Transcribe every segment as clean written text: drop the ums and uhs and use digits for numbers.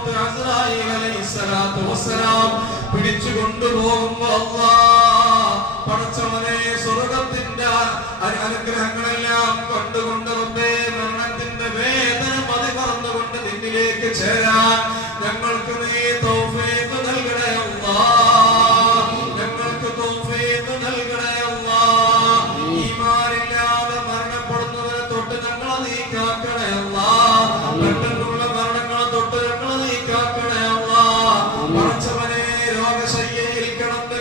Mouth Azrael അലൈഹിസ്സലാത്തു വസ്സലാം പിടിച്ചു കൊണ്ടുപോകുമ്പോൾ പടച്ചവനെ സ്വർഗ്ഗത്തിന്റെ അനുഗ്രഹങ്ങളെല്ലാം കണ്ടുകൊണ്ട് റബ്ബേ മരണത്തിന്റെ വേദന മതിമറന്നുകൊണ്ട് നിന്നിലേക്ക് ചേരാൻ ഞങ്ങൾക്ക് നീ തൗഫീഖ് നൽകണേ അല്ലാഹ്. ഞങ്ങൾക്ക് തൗഫീഖ് നൽകണേ അല്ലാഹ്. ഈമാനില്ലാതെ മരണപ്പെടുന്നവരെ തൊട്ട് ഞങ്ങളെ നീ കാക്കണേ അല്ലാഹ്. പെട്ടെന്നുള്ള മരണങ്ങളെ തൊട്ട് ഞങ്ങളെ നീ കാക്കണേ അല്ലാഹ്. പടച്ചവനെ രോഗശയ്യയിൽ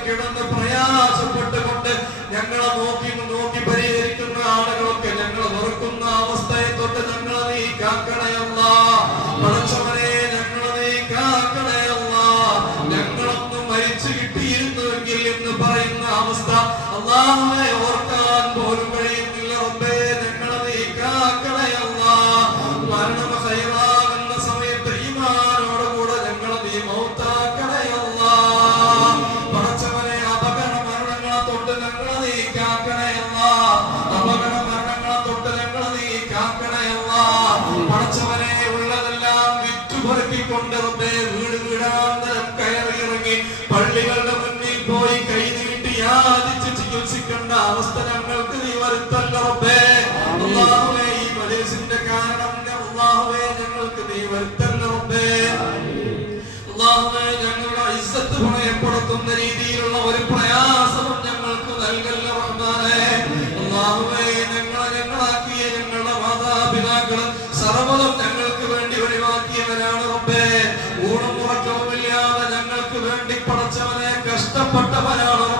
കിടന്ന് പ്രയാസപ്പെട്ടുകൊണ്ട് ഞങ്ങളെ നോക്കി പരിഹരിക്കുന്ന ആളുകളൊക്കെ ഞങ്ങളെ വെറുക്കുന്ന അവസ്ഥയെ തൊട്ട് ഞങ്ങളെ നീ കാക്കണേ അല്ലാഹ്. പടച്ചവനെ ഞങ്ങളെ നീ കാക്കണേ അല്ലാഹ്. ഞങ്ങളൊന്നും മരിച്ചു കിട്ടിയിരുന്നുവെങ്കിൽ എന്ന് പറയുന്ന അവസ്ഥ അല്ലാഹുവേ ഓർക്കാൻ പോലും കഴിയുന്നില്ല റബ്ബേ. ഞങ്ങളെ നീ കാക്കണേ അല്ലാഹ്. മരണം ഖൈറാകുന്ന സമയത്ത് ഈമാനോടുകൂടെ ഞങ്ങളെ നീ മൗത്താക്കണേ അല്ലാഹ്. പടച്ചവനെ അപകട മരണങ്ങളെ തൊട്ട് ഞങ്ങളെ നീ കാക്കണേ അല്ലാഹ്. അപകട മരണങ്ങളെ തൊട്ട് ഞങ്ങളെ നീ കാക്കണേ അല്ലാഹ്. പടച്ചവനെ ഉള്ളതെല്ലാം വിറ്റുപെറുക്കിക്കൊണ്ട് റബ്ബേ വീട് വീടാന്തരം കയറിയിറങ്ങി പള്ളികളുടെ മുന്നിൽ പോയി കൈ നീട്ടി യാചിച്ച് ചികിത്സിക്കേണ്ട അവസ്ഥ ഞങ്ങൾക്ക് നീ വരുത്തല്ല റബ്ബേ. അല്ലാഹുവേ ഈ മജ്‌ലിസിന്റെ കാരണം അല്ലാഹുവേ ഞങ്ങൾക്ക് നീ വരുത്തല്ല റബ്ബേ. അല്ലാഹുവേ ഞങ്ങളുടെ ഇസ്സത്ത് ഭയപ്പെടുത്തുന്ന രീതിയിലുള്ള ഒരു പ്രയാസവും ഞങ്ങൾക്ക് നൽകല്ല റഹ്മാനേ. അല്ലാഹുവേ ഞങ്ങളാക്കിയ ഞങ്ങളുടെ മാതാപിതാക്കൾ സർവ്വതും ഞങ്ങൾക്ക് വേണ്ടി ഒഴിവാക്കിയവരാണ് റബ്ബേ. ഊണും ഉറക്കവുമില്ലാതെ ഞങ്ങൾക്ക് വേണ്ടി പടച്ചവനെ കഷ്ടപ്പെട്ടവരാണ്